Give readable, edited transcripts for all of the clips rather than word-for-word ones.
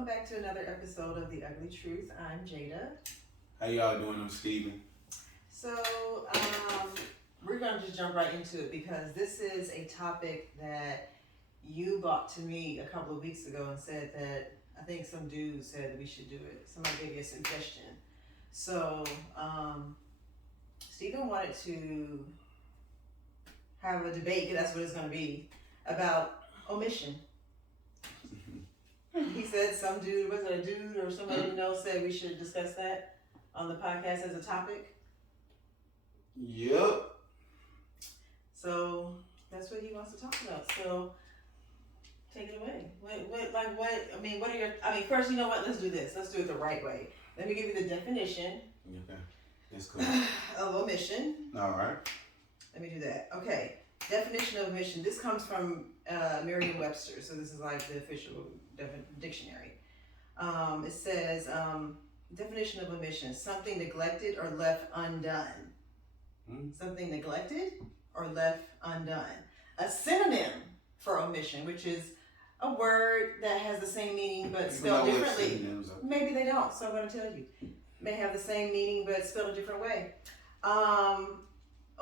welcome back to another episode of The Ugly Truth. I'm Jada. How y'all doing? I'm Steven. So, we're going to just jump right into it because this is a topic that you brought to me a couple of weeks ago and said that I think some dude said that we should do it. Somebody gave you a suggestion. So, Steven wanted to have a debate, because that's what it's going to be, about omission. He said some dude, was it a dude or somebody you know said we should discuss that on the podcast as a topic? Yep. So that's what he wants to talk about. So take it away. First, you know what? Let's do this. Let's do it the right way. Let me give you the definition. Okay. That's cool. Of omission. All right. Let me do that. Okay. Definition of omission. This comes from Merriam-Webster. So this is like the official dictionary. It says, definition of omission, something neglected or left undone. Something neglected or left undone. A synonym for omission, which is a word that has the same meaning but spelled differently. Maybe they don't, so I'm going to tell you. May have the same meaning but spelled a different way.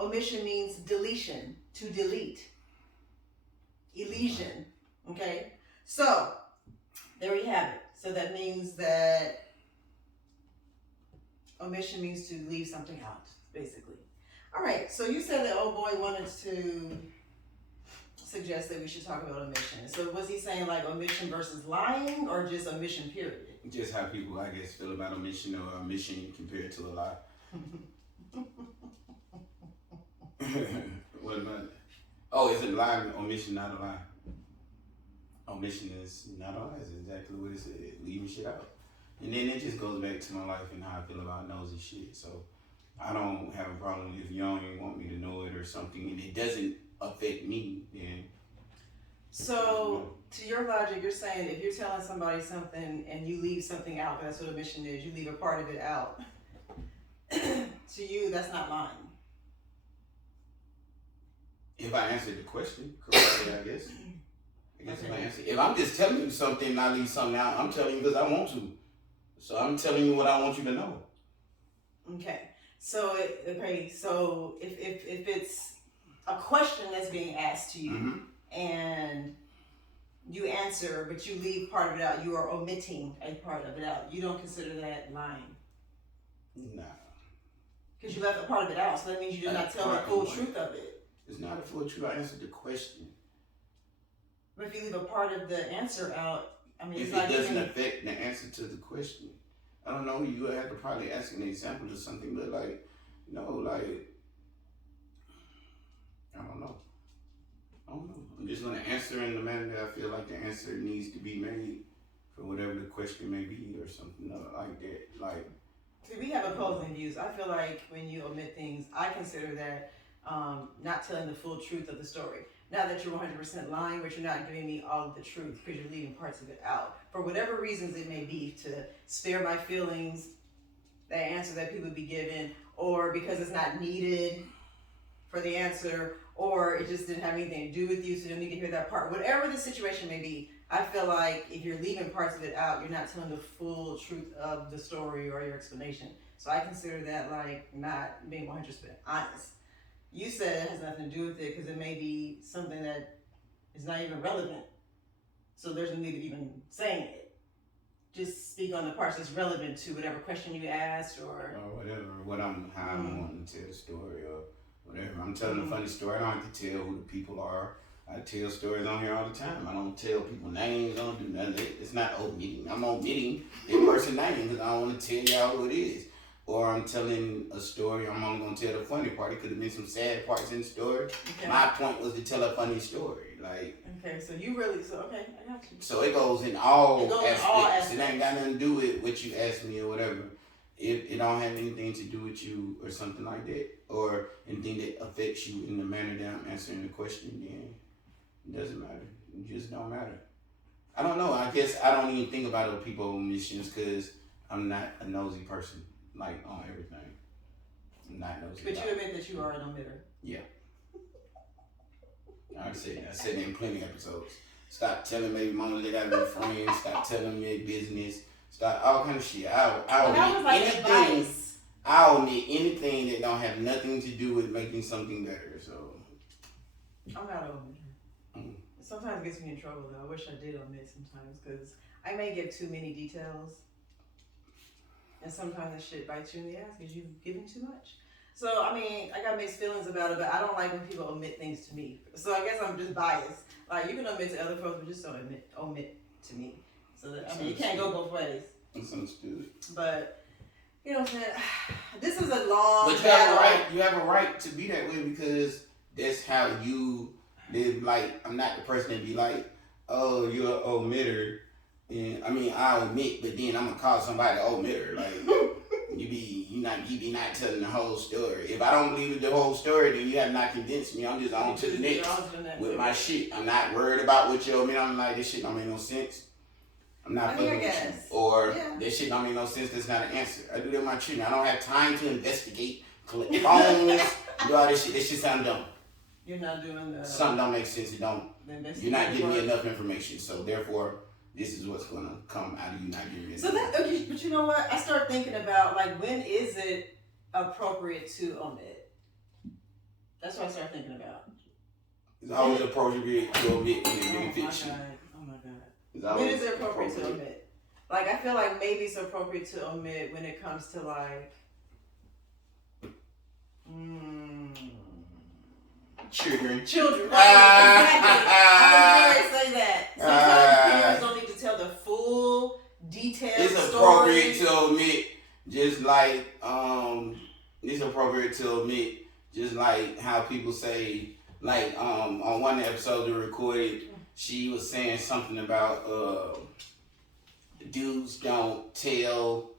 Omission means deletion, to delete. Elision. Okay? So, there we have it. So that means that omission means to leave something out, basically. All right, so you said that old boy wanted to suggest that we should talk about omission. So was he saying like omission versus lying or just omission period? Just how people, I guess, feel about omission or omission compared to a lie. What about it? Oh, is it lie? Omission not a lie. Omission is not a lie. It's exactly what it said. Leaving shit out. And then it just goes back to my life and how I feel about nosy shit. So I don't have a problem if you don't even want me to know it or something and it doesn't affect me, then. So to your logic, you're saying if you're telling somebody something and you leave something out, that's what omission is, you leave a part of it out. To you, that's not lying. If I answered the question correctly, I guess. If I'm just telling you something and I leave something out, I'm telling you because I want to. So I'm telling you what I want you to know. Okay. So if it's a question that's being asked to you and you answer but you leave part of it out, you are omitting a part of it out. You don't consider that lying. Nah. Because you left a part of it out, so that means you did not tell the full truth of it. It's not a full truth. I answered the question. But if you leave a part of the answer out, I mean, if it doesn't affect the answer to the question, I don't know. You would have to probably ask an example or something, but I don't know. I'm just gonna answer in the manner that I feel like the answer needs to be made for whatever the question may be or something like that. See, we have opposing views. I feel like when you omit things, I consider that not telling the full truth of the story. Not that you're 100% lying, but you're not giving me all of the truth because you're leaving parts of it out. For whatever reasons it may be, to spare my feelings, the answer that people be given, or because it's not needed for the answer, or it just didn't have anything to do with you, so you don't need to hear that part. Whatever the situation may be, I feel like if you're leaving parts of it out, you're not telling the full truth of the story or your explanation. So I consider that like not being 100% honest. You said it has nothing to do with it because it may be something that is not even relevant. So there's no need of even saying it. Just speak on the parts that's relevant to whatever question you asked or whatever, how I'm wanting to tell the story or whatever. I'm telling a funny story. I don't have to tell who the people are. I tell stories on here all the time. I don't tell people names. I don't do nothing. It's not omitting. I'm omitting their person's name because I don't want to tell y'all who it is. Or I'm telling a story, I'm only going to tell the funny part. It could have been some sad parts in the story. Okay. My point was to tell a funny story. Okay, so okay, I got you. So it goes in all aspects. It ain't got nothing to do with what you asked me or whatever. It don't have anything to do with you or something like that. Or anything that affects you in the manner that I'm answering the question, then it doesn't matter. It just don't matter. I don't know. I guess I don't even think about other people's omissions because I'm not a nosy person. On everything. I'm not nosy. But you admit that you are an omitter. Yeah. I said it in plenty of episodes. Stop telling baby mamas they gotta be friends. Stop telling them their business. Stop all kind of shit. I'll admit like anything. advice. I'll admit anything that don't have nothing to do with making something better. So I'm not an omitter. Sometimes it gets me in trouble though. I wish I did omit sometimes because I may give too many details, and sometimes that shit bites you in the ass because you've given too much. So I mean, I got mixed feelings about it, but I don't like when people omit things to me. So I guess I'm just biased. Like you can omit to other folks, but just don't omit to me. So that, I mean, you can't go both ways. That's understood. But you know what I'm saying? This is a long. But you have a right. You have a right to be that way because that's how you live. Like I'm not the person that be like, oh, you're an omitter, and I mean I omit, but then I'm gonna call somebody an omitter. Like you be not telling the whole story. If I don't believe the whole story, then you have not convinced me. I'm just on to the next with my shit. I'm not worried about what you omit. I'm like this shit don't make no sense. I'm not feeling with you. Or that shit don't make no sense, that's not an answer. I do that with my treatment. I don't have time to investigate, collect phones, do all this shit. That shit sound dumb. You're not doing the... Something don't make sense, it don't. You're not giving me enough information. So therefore, this is what's gonna come out of you not giving me enough information. Okay, but you know what? I start thinking about, like, when is it appropriate to omit? That's what I start thinking about. It's always appropriate to omit when it benefits you. Oh my God. When is it appropriate to omit? Like, I feel like maybe it's appropriate to omit when it comes to like, Children, right? Exactly. I was going to say that. Sometimes parents don't need to tell the full detailed story. It's appropriate to omit, just like it's appropriate to omit, just like how people say, like on one episode we recorded. She was saying something about dudes don't tell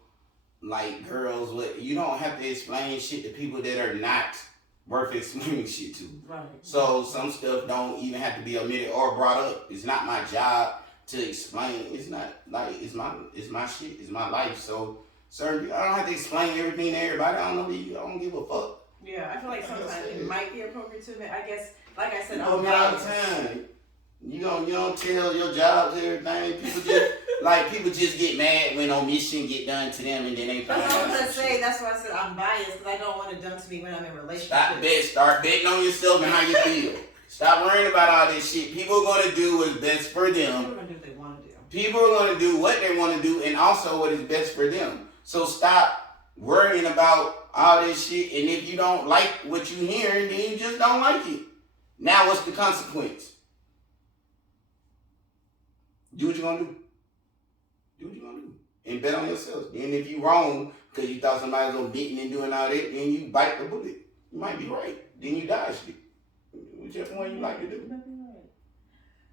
like girls what you don't have to explain shit to people that are not worth explaining shit to. Right. So some stuff don't even have to be omitted or brought up. It's not my job to explain. It's not like it's my shit. It's my life. So sir, I don't have to explain everything to everybody. I don't give a fuck. Yeah, I feel like sometimes it might be appropriate to admit. I guess, like I said, all the time. You don't tell your job to everything. People just get mad when omission get done to them and then they find out. That's what I was gonna say. That's why I said I'm biased because I don't want it done to me when I'm in a relationship. Start betting on yourself and how you feel. Stop worrying about all this shit. People are gonna do what's best for them. People are gonna do what they want to do. People are gonna do what they want to do and also what is best for them. So stop worrying about all this shit. And if you don't like what you hear, then you just don't like it. Now what's the consequence? Do what you're gonna do. Do what you're gonna do. And bet on yourself. And if you're wrong, because you thought somebody was beating and doing all that, then you bite the bullet. You might be right. Then you dodge it. Whichever one you like to do.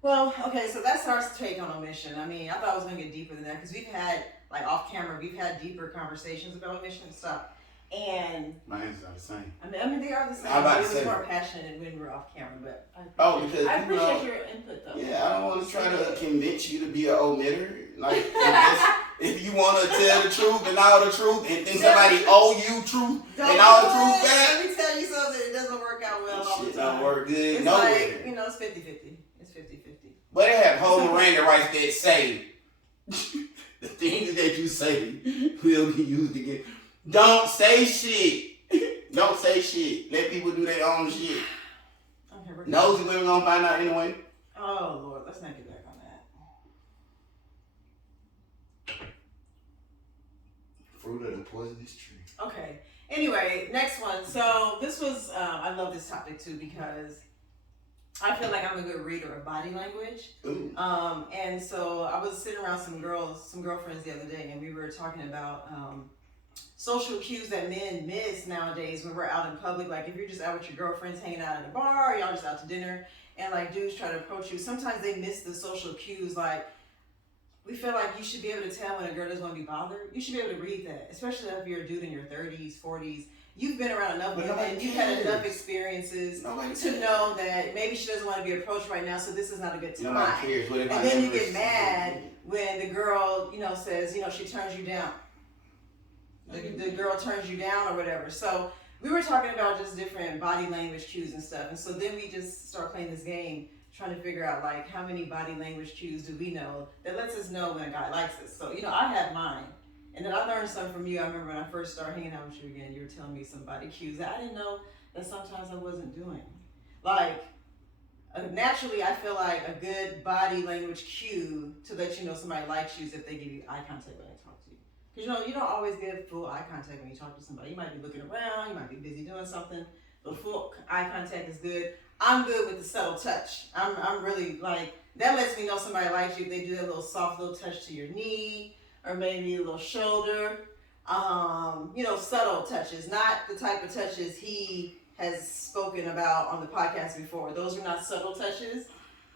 Well, okay, so that's our take on omission. I mean, I thought I was gonna get deeper than that because we've had, like off camera, we've had deeper conversations about omission and stuff. And my answers are the same. I mean, they are the same. But it was more passionate when we were off camera, but I appreciate your input though. Yeah, I don't want to try to convince you to be an omitter. Like, if you want to tell the truth and all the truth, and think somebody owe you truth and all the truth back. Let me tell you something. It doesn't work out well all the time. Don't work good. It's nowhere. Like, it's 50-50. It's 50-50. But they have whole Miranda rights that say the things that you say will be used again. Don't say shit. Don't say shit. Let people do their own shit. Okay, nosy women gonna find out anyway. Oh Lord, let's not get back on that. Fruit of the poisonous tree. Okay. Anyway, next one. So this was I love this topic too because I feel like I'm a good reader of body language. Ooh. And so I was sitting around some girlfriends the other day, and we were talking about social cues that men miss nowadays when we're out in public. Like if you're just out with your girlfriends hanging out at a bar, or y'all just out to dinner, and like dudes try to approach you. Sometimes they miss the social cues. Like we feel like you should be able to tell when a girl doesn't want to be bothered. You should be able to read that, especially if you're a dude in your 30s, 40s. You've been around enough women, you've had enough experiences to know that maybe she doesn't want to be approached right now, so this is not a good time. Nobody cares. And then you get mad when the girl, says, she turns you down. The girl turns you down or whatever. So we were talking about just different body language cues and stuff. And so then we just start playing this game, trying to figure out like how many body language cues do we know that lets us know when a guy likes us. So, I have mine. And then I learned something from you. I remember when I first started hanging out with you again, you were telling me some body cues that I didn't know that sometimes I wasn't doing. Like, naturally, I feel like a good body language cue to let you know somebody likes you is if they give you eye contact when they talk to you. Because, you don't always give full eye contact when you talk to somebody. You might be looking around, you might be busy doing something, but full eye contact is good. I'm good with the subtle touch. I'm really like, that lets me know somebody likes you if they do that little soft little touch to your knee or maybe a little shoulder. Subtle touches, not the type of touches he has spoken about on the podcast before. Those were not subtle touches.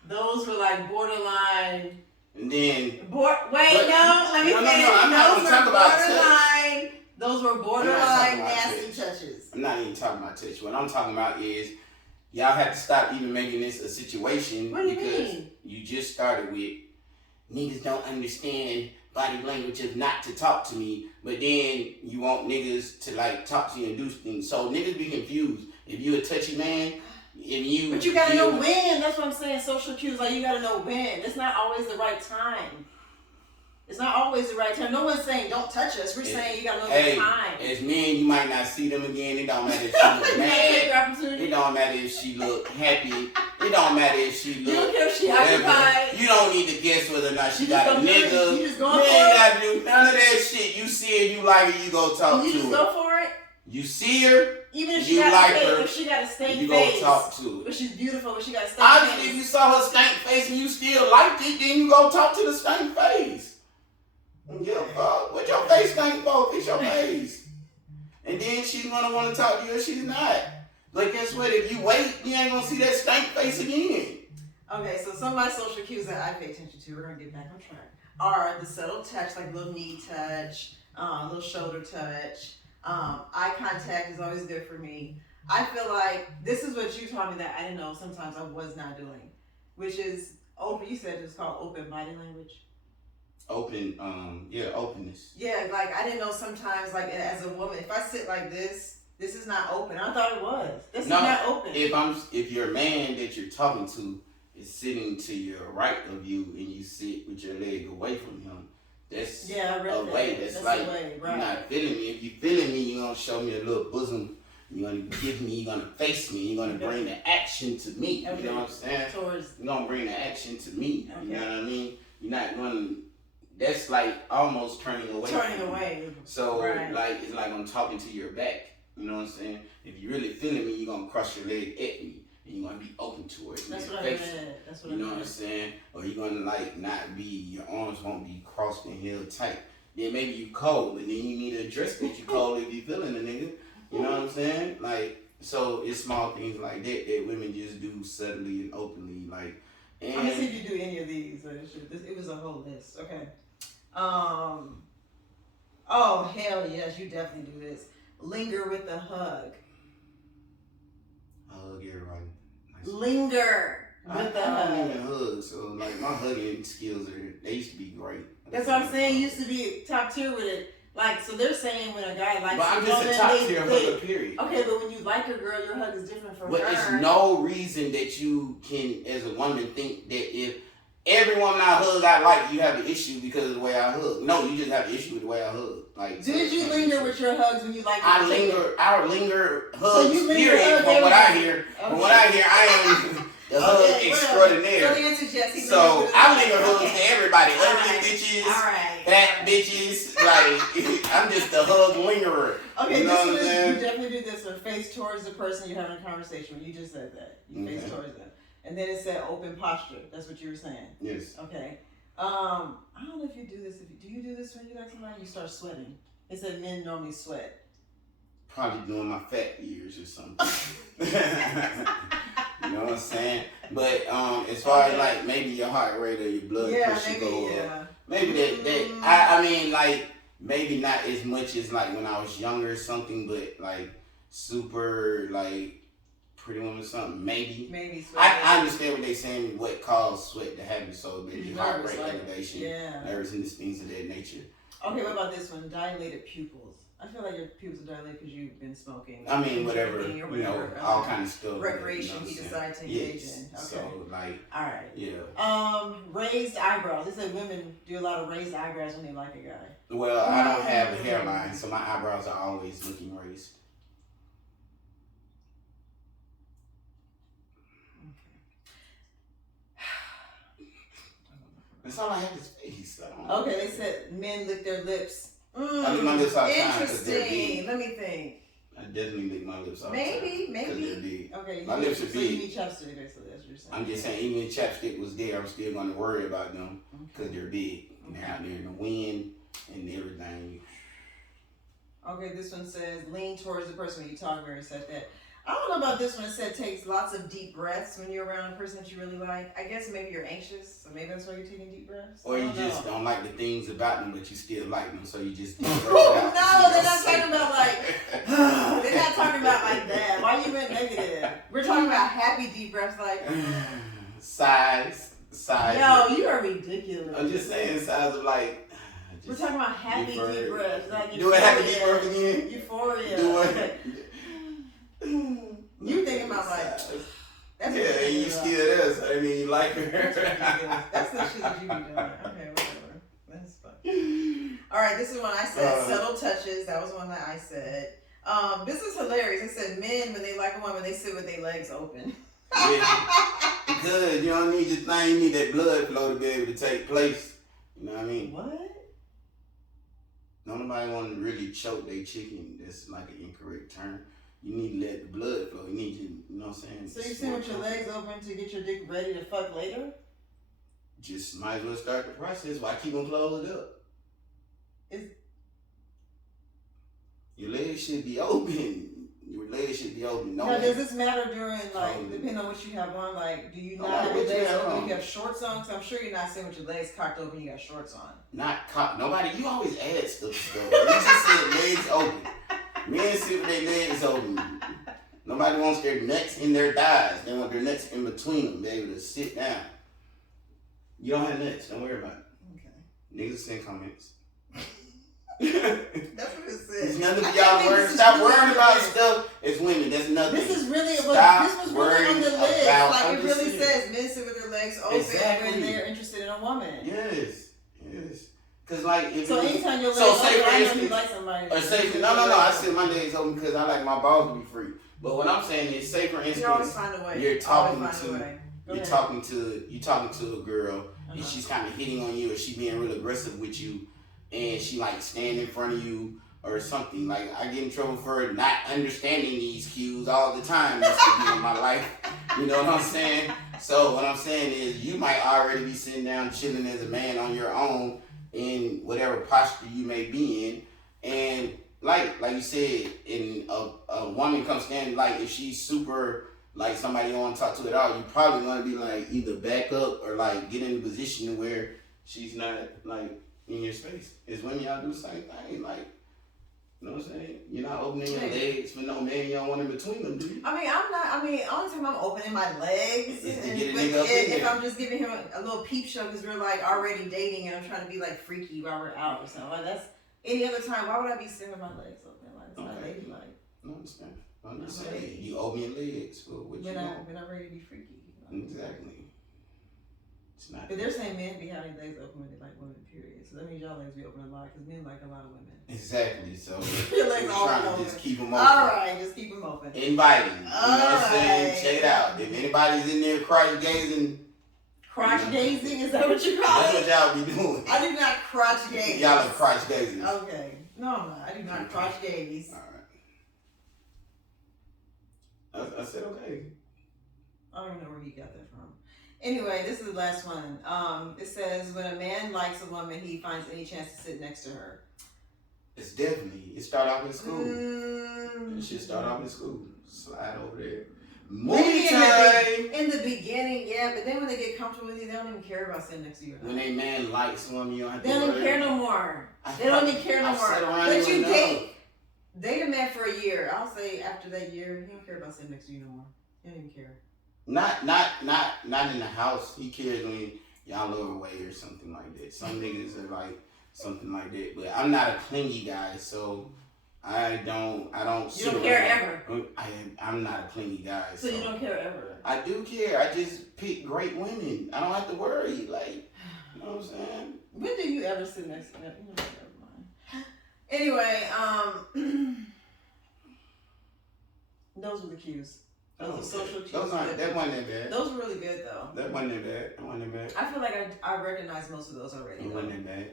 Those were like borderline. And then. Let me finish. No, I'm not going to talk about touch. Those were borderline nasty touches. I'm not even talking about touch. What I'm talking about is y'all have to stop even making this a situation. What do you because mean? You just started with niggas don't understand body language of not to talk to me, but then you want niggas to like talk to you and do things. So niggas be confused. If you a touchy man, but you gotta know when. That's what I'm saying. Social cues, like you gotta know when. It's not always the right time. It's not always the right time. No one's saying don't touch us. We're saying you gotta know the time. As men, you might not see them again. It don't matter if she look mad. It don't matter if she look happy. It don't matter if she look. You don't care if she occupied. You don't need to guess whether or not she got a nigga. You just going for it. You ain't gotta do none of that shit. You see her, you like her, you go talk to her. You just go for it. You see her. Even if she if she got a stank face, you go talk to her. But she's beautiful, but she got a stank Obviously, face. if you saw her stank face and you still liked it, then you go talk to the stank face. Yeah, fuck. What your face stank for? Fix your face. And then she's gonna want to talk to you if she's not. But guess what? If you wait, you ain't gonna see that stank face again. Okay, so some of my social cues that I pay attention to, we're gonna get back on track, are the subtle touch, like little knee touch, little shoulder touch. Eye contact is always good for me. I feel like this is what you taught me that I didn't know sometimes I was not doing, which is open. You said it's called open body language. Openness. Yeah, like I didn't know sometimes, like as a woman, if I sit like this is not open. I thought it was. This is not open. If your man that you're talking to is sitting to your right of you and you sit with your leg away from him, that's a way. That's like right. You're not feeling me. If you feeling me, you're gonna show me a little bosom. You're gonna give me. You're gonna face me. You're gonna bring the action to me. Okay. You know what I'm saying? You're gonna bring the action to me. Okay. You know what I mean? You're not gonna. That's like almost turning away. So like it's like I'm talking to your back. You know what I'm saying? If you're really feeling me, you're gonna cross your leg at me. And you're gonna be open to it. That's what I meant. You know what I'm saying? Or you're gonna like not be, your arms won't be crossed and held tight. Then maybe you cold, and then you need to address that you cold if you feeling a nigga. You know what I'm saying? Like, so it's small things like that women just do subtly and openly. Like, and I'm gonna see if you do any of these. It was a whole list. Okay. Oh hell yes, you definitely do this. Linger with a hug. Hug everybody. Nice. Linger with a hug. I don't even hug, so like my hugging skills they used to be great. That's what I'm saying. You used to be top tier with it. Like, so they're saying when a guy likes but I'm just a top tier hugger, period. Okay, but when you like a girl, your hug is different from her. But it's no reason that you can, as a woman, think that if every woman I hug I like, you have an issue because of the way I hug. No, you just have an issue with the way I hug. Like, did you linger with your hugs when you like? I linger hugs. So period. From what I hear, I am the hug extraordinaire. So the answer is yes. So I linger hugs to everybody, ugly bitches, fat bitches. Like I'm just a hug lingerer. Okay, you know what I'm saying? You definitely do this one. Face towards the person you're having a conversation with. You just said that. You face towards them. And then it said open posture. That's what you were saying. Yes. Okay. I don't know if you do this. Do you do this when you like somebody? You start sweating. It said men normally sweat. Probably doing my fat years or something. You know what I'm saying? But as far as like maybe your heart rate or your blood pressure go up. Maybe that I mean like maybe not as much as like when I was younger or something, but like super like Pretty Woman something, maybe sweat. I understand what they're saying, what caused sweat to happen, so maybe heart rate elevation, nerves and things of that nature. Okay, what about this one? Dilated pupils. I feel like your pupils are dilated because you've been smoking. I mean, whatever, you know, all kind of stuff. Recreation you decide to engage in. Okay. So, like. All right. Yeah. Raised eyebrows. They say women do a lot of raised eyebrows when they like a guy. Well, I don't have a hairline, so my eyebrows are always looking raised. That's all I have is face. Okay, they said men lick their lips. I lick my lips all the time. Interesting. Let me think. I definitely lick my lips all the time. Maybe. Because they're big. Okay. My lips are big. So you need chapstick, basically. That's what you're saying. I'm just saying, even if chapstick was there, I'm still going to worry about them because they're big. And they're out there in the wind and everything. Okay, this one says, lean towards the person when you talk. Mary said that. I don't know about this one. It said takes lots of deep breaths when you're around a person that you really like. I guess maybe you're anxious, so maybe that's why you're taking deep breaths. Or you just don't like the things about them, but you still like them, so you just. No, they're not talking about like. They're not talking about like that. Why you went negative? We're talking about happy deep breaths, like. Size. Yo, you are ridiculous. I'm just saying, size of like. We're talking about happy deep breaths, like. Do a happy deep breath again. Euphoria. Do it. You thinking about like that's yeah, you still there, so I mean you like her. That's the shit that you be doing. Okay, whatever. That's fine. Alright, this is one I said. Subtle touches. That was one that I said. This is hilarious. It said men when they like a woman, they sit with their legs open. Yeah. Because you don't need your thing, you need that blood flow to be able to take place. You know what I mean? What? Nobody want to really choke their chicken. That's like an incorrect term. You need to let the blood flow. You need to, you know what I'm saying? So you sit with your legs open to get your dick ready to fuck later? Just might as well start the process. Why keep them closed up? Your legs should be open. Your legs should be open. Now, does this matter during, like, depending on what you have on? Like, do you not have your legs open if you have shorts on? Because I'm sure you're not sitting with your legs cocked open you got shorts on. Not cocked. Nobody, you always add stuff. You just said legs open. Men sit with their legs open. Nobody wants their nuts in their thighs. They want their nuts in between them. Be able to sit down. You don't have nuts. Don't worry about it. Okay. Niggas send comments. That's what it says. It's nothing for y'all to worry. Stop worrying about stuff. It's women. That's nothing. This is really this was really on the list. Like it really says men sit with their legs open when they're interested in a woman. Yes. Cause like if anytime your legs open, I know you like somebody. Or say no. I sit my legs open because I like my balls to be free. But what I'm saying is, say for instance, you always find a way. You're talking to a girl and she's kind of hitting on you, or she being real aggressive with you, and she like stand in front of you or something. Like I get in trouble for not understanding these cues all the time. Used to be in my life. You know what I'm saying? So what I'm saying is, you might already be sitting down chilling as a man on your own in whatever posture you may be in, and like you said, in a woman comes standing, like if she's super like somebody you don't want to talk to at all, you probably want to be like either back up or like get in a position to where she's not like in your space. As women, y'all do the same thing, like. You know what I'm saying? You're not opening your legs for no man you don't want in between them, do you? I'm not. Only time I'm opening my legs is to get a nigga up in there. If I'm just giving him a little peep show because we're like already dating and I'm trying to be like freaky while we're out or something. Like that's any other time. Why would I be sitting with my legs open? Like it's not ladylike. I understand. I'm just saying you open your legs for what you want. When I'm ready to be freaky. Exactly. It's not. But they're saying men be having legs open when they like women. Period. So that means y'all legs be open a lot because men like a lot of women. Exactly. So your legs we're all trying open. to just keep them open. All right, just keep them open. Inviting. You know what I'm saying? Check it out. If anybody's in there crotch gazing. Crotch gazing? Is that what you call it? That's what y'all be doing. I do not crotch gaze. Y'all are crotch gazing. Okay. No, I'm not. I do not crotch gaze. All right. I said okay. I don't even know where you got that from. Anyway, this is the last one. It says, when a man likes a woman, he finds any chance to sit next to her. It's definitely. It start off in school. It should start off in school. Slide over there. Movie time. In the beginning, yeah, but then when they get comfortable with you, they don't even care about sitting next to you. When a man likes woman, you don't have to. They don't even care no more. They don't even care no more. But you date a man for a year. I'll say after that year, he don't care about sitting next to you no more. He don't even care. Not in the house. He cares when y'all live away or something like that. Some niggas are like something like that. But I'm not a clingy guy, so I don't. You don't care ever. I'm not a clingy guy. So you don't care ever. I do care. I just pick great women. I don't have to worry. Like, you know what I'm saying? When do you ever sit next to them? Never mind. Anyway, those were the cues. Those are social cues. That wasn't that bad. Those were really good though. That wasn't that bad. I feel like I recognize most of those already. It wasn't that bad.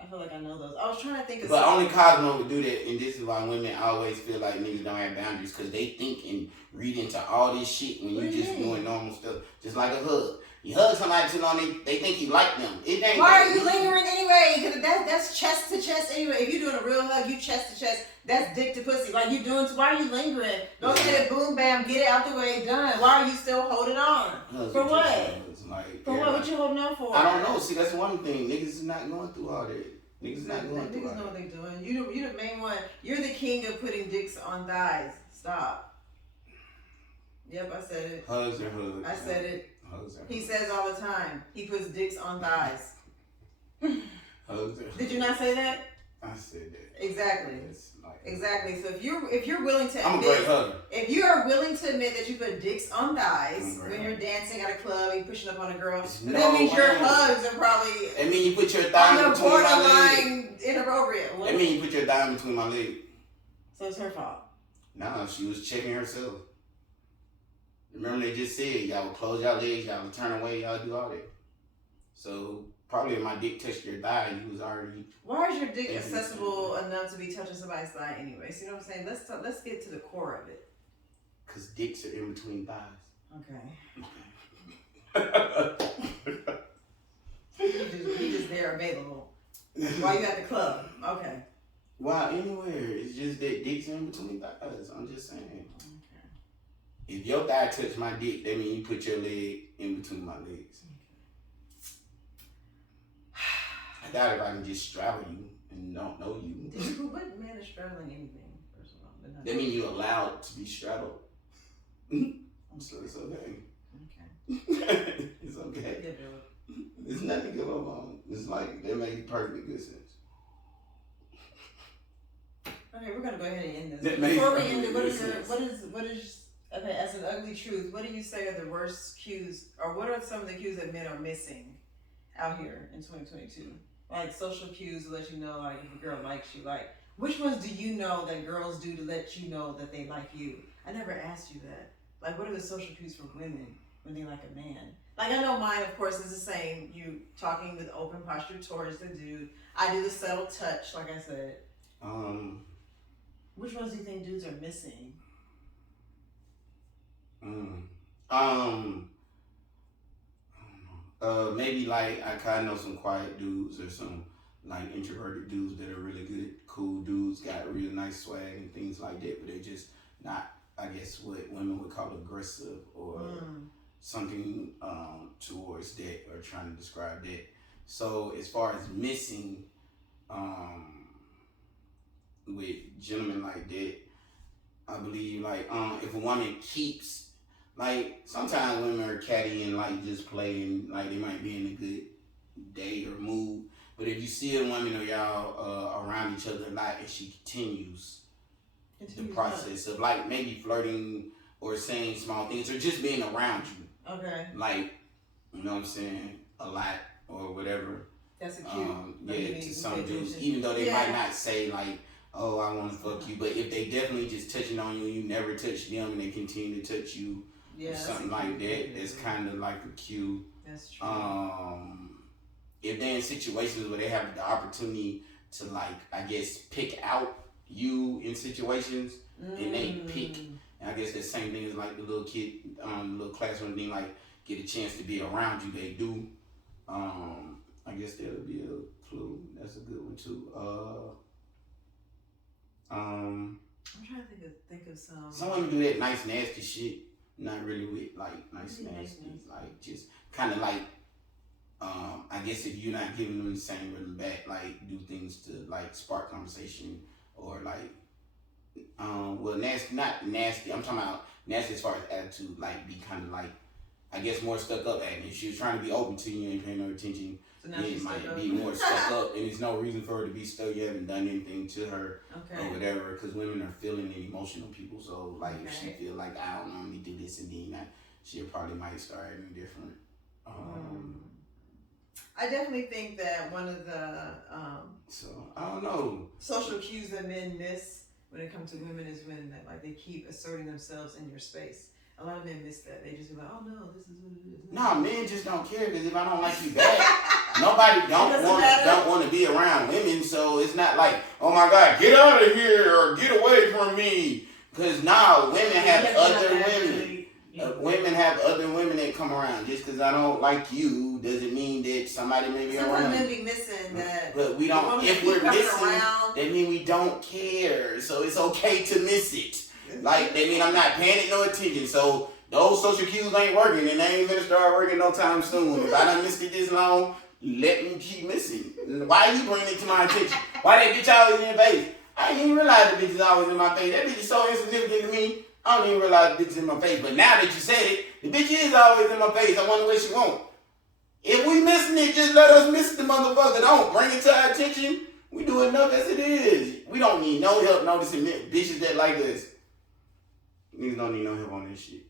I feel like I know those. I was trying to think of but only Cosmo would do that, and this is why women always feel like niggas don't have boundaries, because they think and read into all this shit when you just doing normal stuff. Just like a hug. You hug somebody too long, they think you like them. It ain't. Why are you lingering anyway? Because that's chest to chest anyway. If you're doing a real hug, you chest to chest. That's dick to pussy. Like you doing. Why are you lingering? Go ahead, boom, bam, get it out the way, done. Why are you still holding on? For what? For what? What you holding on for? I don't know. See, that's one thing. Niggas is not going through all that. Niggas not going through all that. Niggas know what they doing. You the main one. You're the king of putting dicks on thighs. Stop. Yep, I said it. Hugs and hugs. I said it. Hugs and he says all the time. He puts dicks on thighs. Hugs and Did you not say that? I said that. Exactly. Exactly. So if you're willing to I'm admit, a great hugger. If you are willing to admit that you put dicks on thighs when you're dancing at a club, you pushing up on a girl, that means your hugs are probably. That mean you put your thigh on the between my borderline inappropriate. That mean you put your thigh between my legs. So it's her fault. Nah, she was checking herself. Remember they just said y'all would close y'all legs, y'all would turn away, y'all do all that. So probably if my dick touched your thigh, you was already. Why is your dick accessible enough to be touching somebody's thigh anyway? So you know what I'm saying? Let's get to the core of it. Cause dicks are in between thighs. Okay. you just there available. While you at the club. Okay. Well, anywhere. It's just that dicks are in between thighs. I'm just saying. Okay. If your thigh touch my dick, that means you put your leg in between my legs. I doubt if I can just straddle you and don't know you. What man is straddling anything, first of all? That means you're allowed to be straddled. So it's okay. Okay. It's okay. There's nothing good on. It's like, that makes perfect good sense. Okay, we're gonna go ahead and end this. Before we end it, what is okay, as an ugly truth, what do you say are the worst cues, or what are some of the cues that men are missing out here in 2022? Like social cues to let you know, like, if a girl likes you. Like, which ones do you know that girls do to let you know that they like you? I never asked you that. Like, what are the social cues for women when they like a man? Like, I know mine, of course, is the same. You talking with open posture towards the dude. I do the subtle touch, like I said. Which ones do you think dudes are missing? Maybe like I kind of know some quiet dudes or some like introverted dudes that are really good, cool dudes, got real nice swag and things like that, but they're just not, I guess, what women would call aggressive or something towards that, or trying to describe that. So as far as missing, with gentlemen like that, I believe like if a woman keeps, like, sometimes women are catty and like just playing, like they might be in a good day or mood, but if you see a woman or y'all around each other a lot and she continues the process of like maybe flirting or saying small things or just being around you, okay, like, you know what I'm saying, a lot or whatever, that's a cue. Yeah, to some dudes, even though they might not say like, oh, I want to fuck you, but if they definitely just touching on you, you never touch them, and they continue to touch you, or something like that, that's kind of like a cue. That's true. If they're in situations where they have the opportunity to, like, I guess, pick out you in situations, and they pick, and I guess the same thing as like the little kid, little classroom thing, like, get a chance to be around you, they do. I guess that would be a clue. That's a good one too. I'm trying to think of some. Some women do that nice nasty shit, not really with like nice nasty, like just kind of like, I guess if you're not giving them the same rhythm back, like do things to like spark conversation or like, well, nasty, not nasty. I'm talking about nasty as far as attitude, like be kind of like, I guess more stuck up at me. If she was trying to be open to you and paying no attention, So now it might be more stuck up, and there's no reason for her to be stuck. You haven't done anything to her or whatever, because women are feeling and emotional people. So like if she feel like I don't normally do this and then that, she probably might start acting different. I definitely think that one of the so I don't know, social cues that men miss when it comes to women is when that like they keep asserting themselves in your space. A lot of men miss that. They just be like, oh no, this is what it is. No, men just don't care, because if I don't like you back, nobody don't want to be around women. So it's not like, oh my God, get out of here or get away from me. Because women have other women. Women have other women that come around. Just because I don't like you doesn't mean that somebody may be around. Some women be missing that. But we don't. If we're missing, that mean we don't care. So it's okay to miss it. Like, that mean I'm not paying it no attention. So those social cues ain't working, and they ain't gonna start working no time soon. If I done missed it this long, let me keep missing. Why you bringing it to my attention? Why that bitch always in your face? I didn't even realize the bitch is always in my face. That bitch is so insignificant to me. I don't even realize the bitch is in my face. But now that you said it, the bitch is always in my face. I wonder what she want. If we missing it, just let us miss the motherfucker. Don't bring it to our attention. We do enough as it is. We don't need no help noticing bitches that like us. Niggas don't need no help on this shit.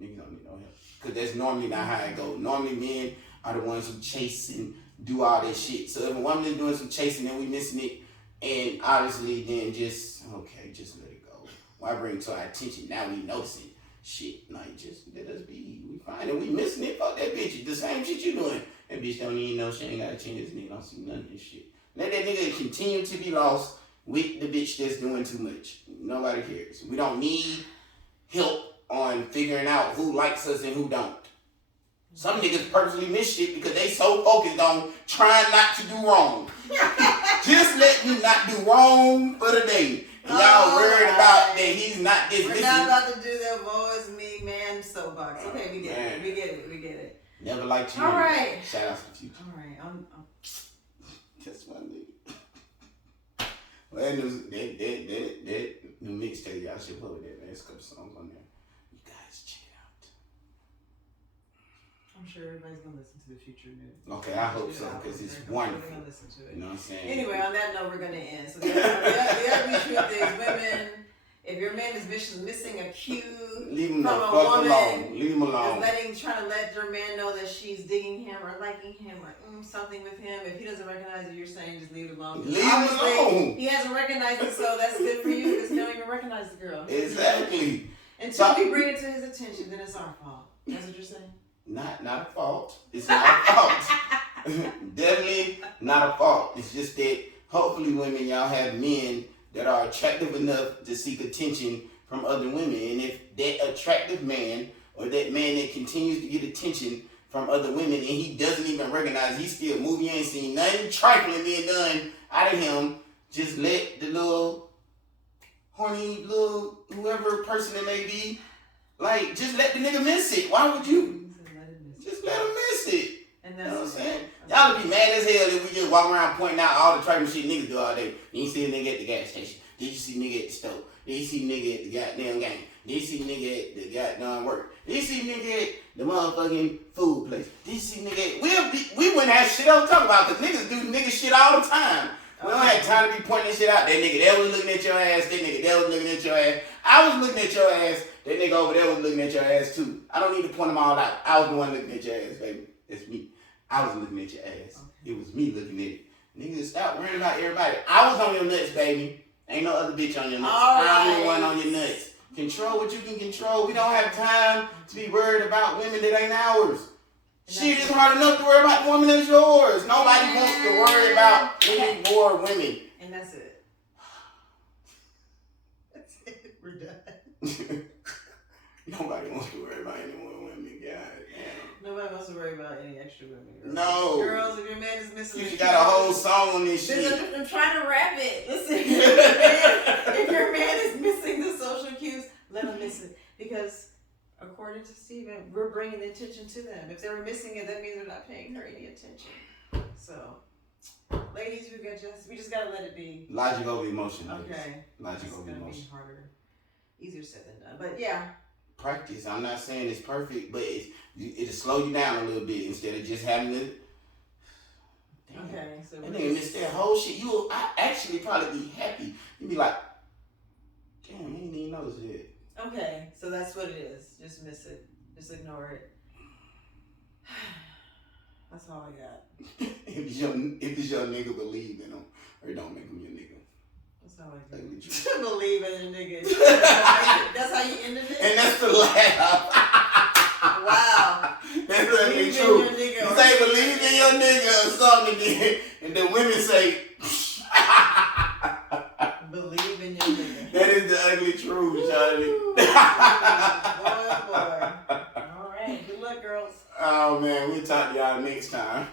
Niggas don't need no help. Because that's normally not how it goes. Normally men are the ones who chase and do all that shit. So if a woman is doing some chasing and we missing it, and obviously then just let it go. Why bring it to our attention? Now we noticing shit. Like, just let us be. We fine. And we missing it. Fuck that bitch. The same shit you doing. That bitch don't even know she ain't got a chance. Nigga don't see none of this shit. Let that nigga continue to be lost with the bitch that's doing too much. Nobody cares. We don't need help on figuring out who likes us and who don't. Some niggas purposely miss shit because they so focused on trying not to do wrong. Just let me not do wrong for the day. And y'all worried about that he's not this. We're not about to do that woe is me man soapbox. Okay, we get it. We get it. Never liked you. All right. Shout out to the future. All right. That's my nigga. Well, that new mixtape, y'all should play with that, man. There's a couple songs on there. You guys check it out. I'm sure everybody's gonna listen to the future news. Okay, I hope so, because it's wonderful. Gonna listen to it. You know what I'm saying? Anyway, on that note, we're gonna end. So the ugly truth is, women, if your man is missing a cue from a woman, leave him alone. Trying to let your man know that she's digging him or liking him or something with him. If he doesn't recognize it, you're saying just leave it alone. Leave him alone. He hasn't recognized it, so that's good for you because he don't even recognize the girl. Exactly. Until we bring it to his attention, then it's our fault. That's what you're saying? Not a fault. It's not a fault. Definitely not a fault. It's just that hopefully women, y'all have men that are attractive enough to seek attention from other women. And if that attractive man or that man that continues to get attention from other women and he doesn't even recognize he's still moving, you ain't seen nothing trifling being done out of him, just let the little horny little whoever person it may be, like, just let the nigga miss it. Why would you? Just let him miss it. And you know what I'm saying? Y'all would be mad as hell if we just walk around pointing out all the trifling shit niggas do all day. You see a nigga at the gas station. Did you see nigga at the store? Did you see nigga at the goddamn game? Did you see nigga at the goddamn work? Did you see nigga at the motherfucking food place? Did you see nigga at... We wouldn't have shit else to talk about because niggas do nigga shit all the time. We don't have time to be pointing this shit out. That nigga that was looking at your ass. That nigga that was looking at your ass. I was looking at your ass. That nigga over there was looking at your ass too. I don't need to point them all out. I was the one looking at your ass, baby. It's me. I was looking at your ass. It was me looking at it. Nigga, stop worrying about everybody. I was on your nuts, baby. Ain't no other bitch on your nuts. I'm the one on your nuts. Control what you can control. We don't have time to be worried about women that ain't ours. Shit is hard enough to worry about the woman that's yours. Nobody wants to worry about any more women. And that's it. That's it. We're done. Nobody wants to worry about any more women, God damn. Nobody wants to worry about any extra women. Girls. No. Girls, if your man is missing... You got a whole song on this shit. I'm trying to rap it. Listen. If your man is missing the social cues, let him miss it. Because... according to Steven, we're bringing the attention to them. If they were missing it, that means they're not paying her any attention. So, ladies, we just gotta let it be. Logic over emotion. Okay. Logic over emotion. It's gonna be harder, easier said than done. But yeah. Practice. I'm not saying it's perfect, but it'll slow you down a little bit instead of just having to So and then miss that whole shit. I actually probably be happy. You'd be like, damn, he ain't even notice it. Okay, so that's what it is. Just miss it. Just ignore it. That's all I got. if it's your nigga, believe in him, or don't make him your nigga. That's all I got. Like, believe in a nigga. That's how you ended it? And that's the laugh. Wow. That's really true. You say believe in your nigga or something, and the women say, believe in your nigga. That is the ugly truth, Charlie. Boy. All right. Good luck, girls. Oh, man. We'll talk to y'all next time.